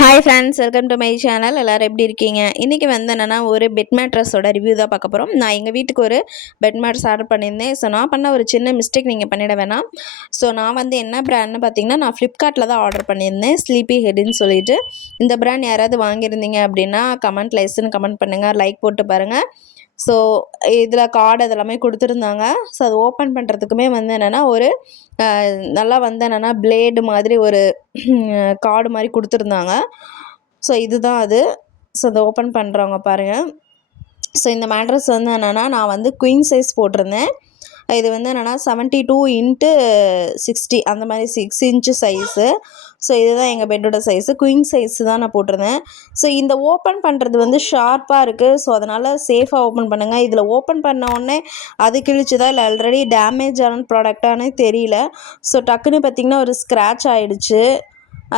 Hi friends, welcome to my channel. எல்லோரும் எப்படி இருக்கீங்க? இன்றைக்கி வந்து என்னென்னா ஒரு பெட் மேட்ரஸோட ரிவ்யூ தான் பார்க்க போகிறோம். நான் எங்கள் வீட்டுக்கு ஒரு பெட் மேட்ரஸ் ஆர்டர் பண்ணியிருந்தேன். ஸோ நான் பண்ண ஒரு சின்ன மிஸ்டேக் நீங்கள் பண்ணிட வேணாம். ஸோ நான் வந்து என்ன பிராண்ட்னு பார்த்தீங்கன்னா, நான் ஃப்ளிப்கார்ட்டில் தான் ஆர்டர் பண்ணியிருந்தேன். ஸ்லீப்பி ஹெட்னு சொல்லிட்டு. இந்த பிராண்ட் யாராவது வாங்கியிருந்தீங்க அப்படின்னா கமெண்ட்டில் எஸ்ன்னு கமெண்ட் பண்ணுங்கள், லைக் போட்டு பாருங்கள். ஸோ இதில் கார்டு அதெல்லாமே கொடுத்துருந்தாங்க. ஸோ அது ஓப்பன் பண்ணுறதுக்குமே வந்து என்னென்னா ஒரு நல்லா வந்து என்னென்னா பிளேடு மாதிரி ஒரு கார்டு மாதிரி கொடுத்துருந்தாங்க. ஸோ இதுதான் அது. ஸோ அதை ஓப்பன் பண்ணுறவங்க பாருங்கள். ஸோ இந்த மேட்ரஸ் வந்து என்னென்னா நான் வந்து குயின் சைஸ் போட்டிருந்தேன். இது வந்து என்னென்னா 72x60 அந்த மாதிரி 6 இன்ச்சு சைஸு. ஸோ இதுதான் எங்கள் பெட்டோட சைஸு. குயின் சைஸு தான் நான் போட்டிருந்தேன். ஸோ இந்த ஓப்பன் பண்ணுறது வந்து ஷார்ப்பாக இருக்குது. ஸோ அதனால் சேஃபாக ஓப்பன் பண்ணுங்கள். இதில் ஓப்பன் பண்ண உடனே அது கிழிச்சுதா இல்லை ஆல்ரெடி டேமேஜ் ஆன ப்ராடக்டானே தெரியல. ஸோ டக்குன்னு பார்த்திங்கன்னா ஒரு ஸ்க்ராட்ச் ஆகிடுச்சு.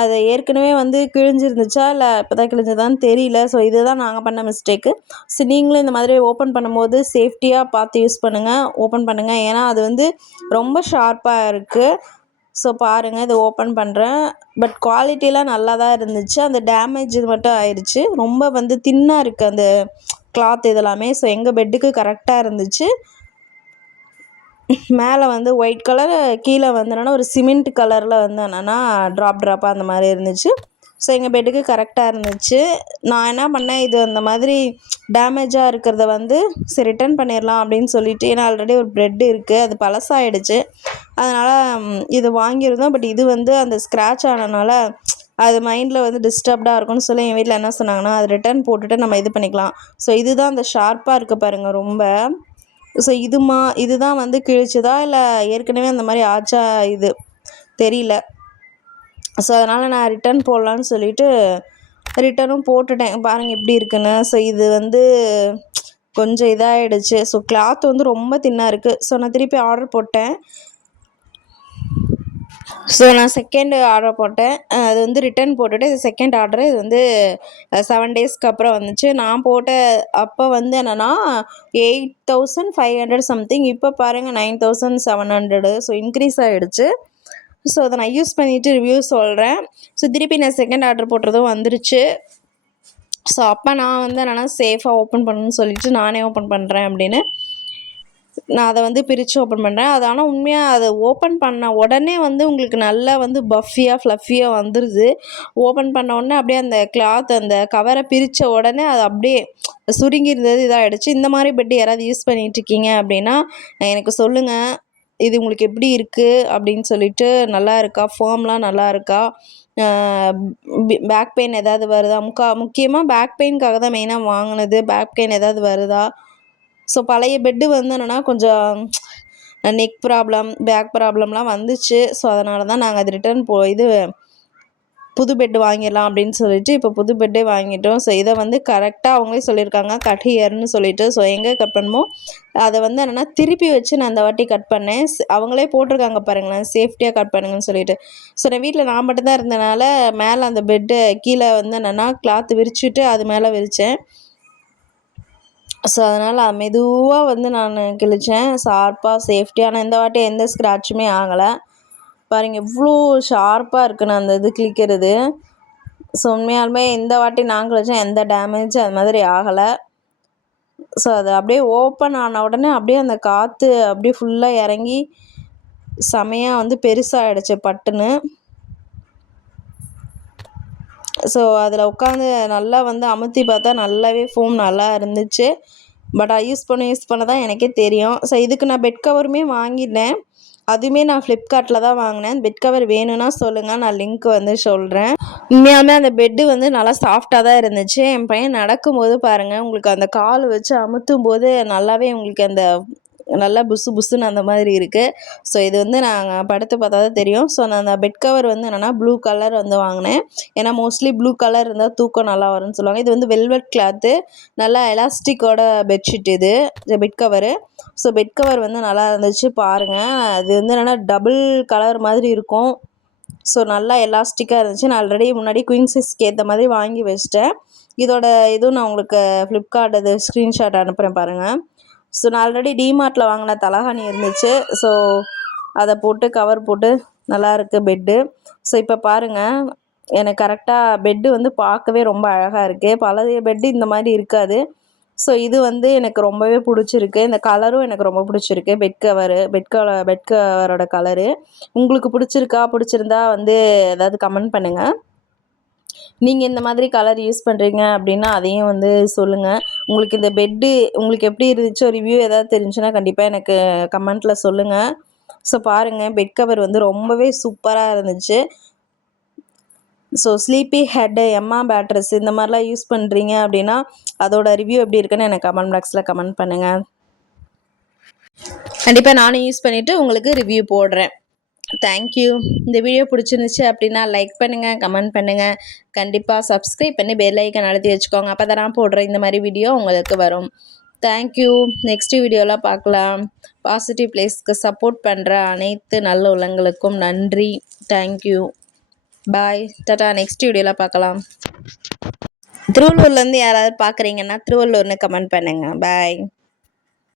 அது ஏற்கனவே வந்து கிழிஞ்சிருந்துச்சா இல்லை இப்போ தான் கிழிஞ்சதான்னு தெரியல. ஸோ இதுதான் நாங்கள் பண்ண மிஸ்டேக்கு. ஸோ நீங்களும் இந்த மாதிரி ஓப்பன் பண்ணும்போது சேஃப்டியாக பார்த்து யூஸ் பண்ணுங்கள், ஓப்பன் பண்ணுங்கள். ஏன்னா அது வந்து ரொம்ப ஷார்ப்பாக இருக்குது. ஸோ பாருங்கள், இதை ஓப்பன் பண்ணுறேன். பட் குவாலிட்டிலாம் நல்லா தான் இருந்துச்சு. அந்த டேமேஜ் இது மட்டும் ஆயிடுச்சு. ரொம்ப வந்து தின்னாக இருக்குது அந்த கிளாத் இதெல்லாமே. ஸோ எங்கள் பெட்டுக்கு கரெக்டாக இருந்துச்சு. மேலே வந்து ஒயிட் கலர், கீழே வந்து என்னென்னா ஒரு சிமெண்ட் கலரில் வந்து என்னென்னா ட்ராப்பாக அந்த மாதிரி இருந்துச்சு. ஸோ எங்கள் பெட்டுக்கு கரெக்டாக இருந்துச்சு. நான் என்ன பண்ணேன், இது அந்த மாதிரி டேமேஜாக இருக்கிறத வந்து சரி ரிட்டர்ன் பண்ணிடலாம் அப்படின்னு சொல்லிட்டு, ஏன்னா ஆல்ரெடி ஒரு ப்ரெட் இருக்குது, அது பழசாகிடுச்சு. அதனால் இது வாங்கியிருந்தோம். பட் இது வந்து அந்த ஸ்க்ராட்ச் ஆனதுனால அது மைண்டில் வந்து டிஸ்டர்ப்டாக இருக்கும்னு சொல்லி எங்கள் வீட்டில் என்ன சொன்னாங்கன்னா, அது ரிட்டர்ன் போட்டுட்டு நம்ம இது பண்ணிக்கலாம். ஸோ இதுதான் அந்த ஷார்ப்பாக இருக்குது பாருங்கள் ரொம்ப. ஸோ இதுதான் வந்து கிழிச்சதா இல்லை ஏற்கனவே அந்த மாதிரி ஆச்சா இது தெரியல. ஸோ அதனால் நான் ரிட்டர்ன் போடலான்னு சொல்லிவிட்டு ரிட்டர்னும் போட்டுட்டேன். பாருங்கள் எப்படி இருக்குன்னு. ஸோ இது வந்து கொஞ்சம் இதாகிடுச்சு. ஸோ கிளாத் வந்து ரொம்ப தின்னாக இருக்குது. ஸோ நான் திருப்பி ஆர்டர் போட்டேன். ஸோ நான் செகண்ட் ஆர்டர் போட்டேன். அது வந்து ரிட்டர்ன் போட்டுவிட்டு இது செகண்ட் ஆர்டரு. இது வந்து 7 டேஸ்க்கு அப்புறம் வந்துச்சு. நான் போட்ட அப்போ வந்து என்னென்னா 8500 சம்திங். இப்போ பாருங்கள் 9700. ஸோ இன்க்ரீஸ் ஆகிடுச்சு. ஸோ அதை நான் யூஸ் பண்ணிவிட்டு ரிவ்யூ சொல்கிறேன். ஸோ திருப்பி நான் செகண்ட் ஆர்டர் போட்டதும் வந்துருச்சு. ஸோ அப்போ நான் வந்து என்னென்னா சேஃபாக ஓப்பன் பண்ணணும்னு சொல்லிவிட்டு நானே ஓப்பன் பண்ணுறேன் அப்படின்னு நான் அதை வந்து பிரித்து ஓப்பன் பண்ணுறேன். அது ஆனால் உண்மையாக அதை ஓப்பன் பண்ண உடனே வந்து உங்களுக்கு நல்லா வந்து ஃப்ளஃபியாக வந்துடுது. ஓப்பன் பண்ண உடனே அப்படியே அந்த கிளாத் அந்த கவரை பிரித்த உடனே அது அப்படியே சுருங்கிருந்தது இதாகிடுச்சு. இந்த மாதிரி பெட்டு யாராவது யூஸ் பண்ணிகிட்ருக்கீங்க அப்படின்னா எனக்கு சொல்லுங்கள். இது உங்களுக்கு எப்படி இருக்குது அப்படின்னு சொல்லிட்டு, நல்லா இருக்கா, ஃபார்ம்லாம் நல்லா இருக்கா, பேக் பெயின் ஏதாவது வருதா, முக்கியமாக பேக் பெயின்காக தான் மெயினாக வாங்கினது. பேக் பெயின் ஏதாவது வருதா? ஸோ பழைய பெட்டு வந்து என்னென்னா கொஞ்சம் நெக் ப்ராப்ளம், பேக் ப்ராப்ளம்லாம் வந்துச்சு. ஸோ அதனால தான் நாங்கள் அது ரிட்டர்ன் புது பெட்டு வாங்கிடலாம் அப்படின்னு சொல்லிட்டு இப்போ புது பெட்டே வாங்கிட்டோம். ஸோ இதை வந்து கரெக்டாக அவங்களே சொல்லியிருக்காங்க கட் ஹியர்னு சொல்லிட்டு. ஸோ எங்கே கட் பண்ணுமோ அதை வந்து என்னென்னா திருப்பி வச்சு நான் அந்த வாட்டி கட் பண்ணேன். அவங்களே போட்டிருக்காங்க பாருங்களேன், சேஃப்டியாக கட் பண்ணுங்கன்னு சொல்லிட்டு. ஸோ நான் மட்டும்தான் இருந்தனால மேலே அந்த பெட்டு கீழே வந்து என்னென்னா கிளாத் விரிச்சுட்டு அது மேலே விரித்தேன். ஸோ அதனால் மெதுவாக வந்து நான் கிழித்தேன், ஷார்ப்பாக சேஃப்டியாக. ஆனால் இந்த வாட்டி எந்த ஸ்க்ராட்சுமே ஆகலை. பாருங்கள் எவ்வளோ ஷார்ப்பாக இருக்குன்னு அந்த இது கிழிக்கிறது. ஸோ உண்மையாலுமே இந்த வாட்டி நான் கிழித்தேன், எந்த டேமேஜ் அது மாதிரி ஆகலை. ஸோ அது அப்படியே ஓப்பன் ஆன உடனே அப்படியே அந்த காற்று அப்படியே ஃபுல்லாக இறங்கி செமையாக வந்து பெருசாகிடுச்சு பட்டுன்னு. ஸோ அதில் உட்காந்து நல்லா வந்து அமுத்தி பார்த்தா நல்லாவே ஃபோம் நல்லா இருந்துச்சு. பட் அது யூஸ் பண்ண தான் எனக்கே தெரியும். ஸோ இதுக்கு நான் பெட் கவருமே வாங்கிட்டேன். அதுவுமே நான் ஃப்ளிப்கார்ட்டில் தான் வாங்கினேன். பெட் கவர் வேணும்னா சொல்லுங்கள், நான் லிங்க் வந்து சொல்கிறேன். உண்மையாலுமே அந்த பெட்டு வந்து நல்லா சாஃப்டாக தான் இருந்துச்சு. என் பையன் நடக்கும்போது பாருங்கள், உங்களுக்கு அந்த கால் வச்சு அமுத்தும் போது நல்லாவே உங்களுக்கு அந்த நல்லா புஸ்ஸுன்னு அந்த மாதிரி இருக்குது. ஸோ இது வந்து நாங்கள் படுத்து பார்த்தா தான் தெரியும். ஸோ நான் அந்த பெட் கவர் வந்து என்னென்னா ப்ளூ கலர் வந்து வாங்கினேன். ஏன்னா மோஸ்ட்லி ப்ளூ கலர் இருந்தால் தூக்கம் நல்லா வரும்னு சொல்லுவாங்க. இது வந்து வெல்வெட் கிளாத்து, நல்லா எலாஸ்டிக்கோட பெட்ஷீட் இது bed cover. So bed cover வந்து நல்லா இருந்துச்சு பாருங்கள். அது வந்து என்னென்னா டபுள் கலர் மாதிரி இருக்கும். ஸோ நல்லா எலாஸ்டிக்காக இருந்துச்சு. நான் ஆல்ரெடி முன்னாடி குயின் சைஸ்க்கு ஏற்ற மாதிரி வாங்கி வச்சிட்டேன். இதோட இதுவும் நான் உங்களுக்கு ஃப்ளிப்கார்ட் அது ஸ்க்ரீன்ஷாட் அனுப்புகிறேன் பாருங்கள். ஸோ நான் ஆல்ரெடி டிமார்ட்டில் வாங்கின தலகாணி இருந்துச்சு. ஸோ அதை போட்டு கவர் போட்டு நல்லாயிருக்கு பெட்டு. ஸோ இப்போ பாருங்கள், எனக்கு கரெக்டாக பெட்டு வந்து பார்க்கவே ரொம்ப அழகாக இருக்குது. பழைய பெட்டு இந்த மாதிரி இருக்காது. ஸோ இது வந்து எனக்கு ரொம்பவே பிடிச்சிருக்கு. இந்த கலரும் எனக்கு ரொம்ப பிடிச்சிருக்கு. பெட் கவரோட கலரு. உங்களுக்கு பிடிச்சிருக்கா? பிடிச்சிருந்தா வந்து ஏதாவது கமெண்ட் பண்ணுங்கள். நீங்கள் இந்த மாதிரி கலர் யூஸ் பண்ணுறீங்க அப்படின்னா அதையும் வந்து சொல்லுங்கள். உங்களுக்கு இந்த பெட்டு உங்களுக்கு எப்படி இருந்துச்சோ, ரிவ்யூ ஏதாவது தெரிஞ்சுன்னா கண்டிப்பாக எனக்கு கமெண்ட்டில் சொல்லுங்கள். ஸோ பாருங்கள், பெட் கவர் வந்து ரொம்பவே சூப்பராக இருந்துச்சு. ஸோ ஸ்லீப்பி ஹெட்டு, எம்மா பேட்ரஸ் இந்த மாதிரிலாம் யூஸ் பண்ணுறீங்க அப்படின்னா அதோட ரிவ்யூ எப்படி இருக்குன்னு எனக்கு கமெண்ட் பாக்ஸில் கமெண்ட் பண்ணுங்கள். கண்டிப்பாக நானும் யூஸ் பண்ணிவிட்டு உங்களுக்கு ரிவ்யூ போடுறேன். தேங்க்யூ. இந்த வீடியோ பிடிச்சிருந்துச்சு அப்படின்னா லைக் பண்ணுங்கள், கமெண்ட் பண்ணுங்கள். கண்டிப்பாக சப்ஸ்கிரைப் பண்ணி பெல் ஐக்கான் அழுத்தி வச்சுக்கோங்க. அப்போ தான் நான் போடுற இந்த மாதிரி வீடியோ உங்களுக்கு வரும். தேங்க்யூ. நெக்ஸ்ட் வீடியோவில் பார்க்கலாம். பாசிட்டிவ் பிளேஸ்க்கு சப்போர்ட் பண்ணுற அனைத்து நல்ல உள்ளங்களுக்கும் நன்றி. தேங்க்யூ. பாய். டாடா. நெக்ஸ்ட் வீடியோவில் பார்க்கலாம். திருவள்ளூர்லேருந்து யாராவது பார்க்குறீங்கன்னா திருவள்ளூர்னு கமெண்ட் பண்ணுங்கள். பாய்.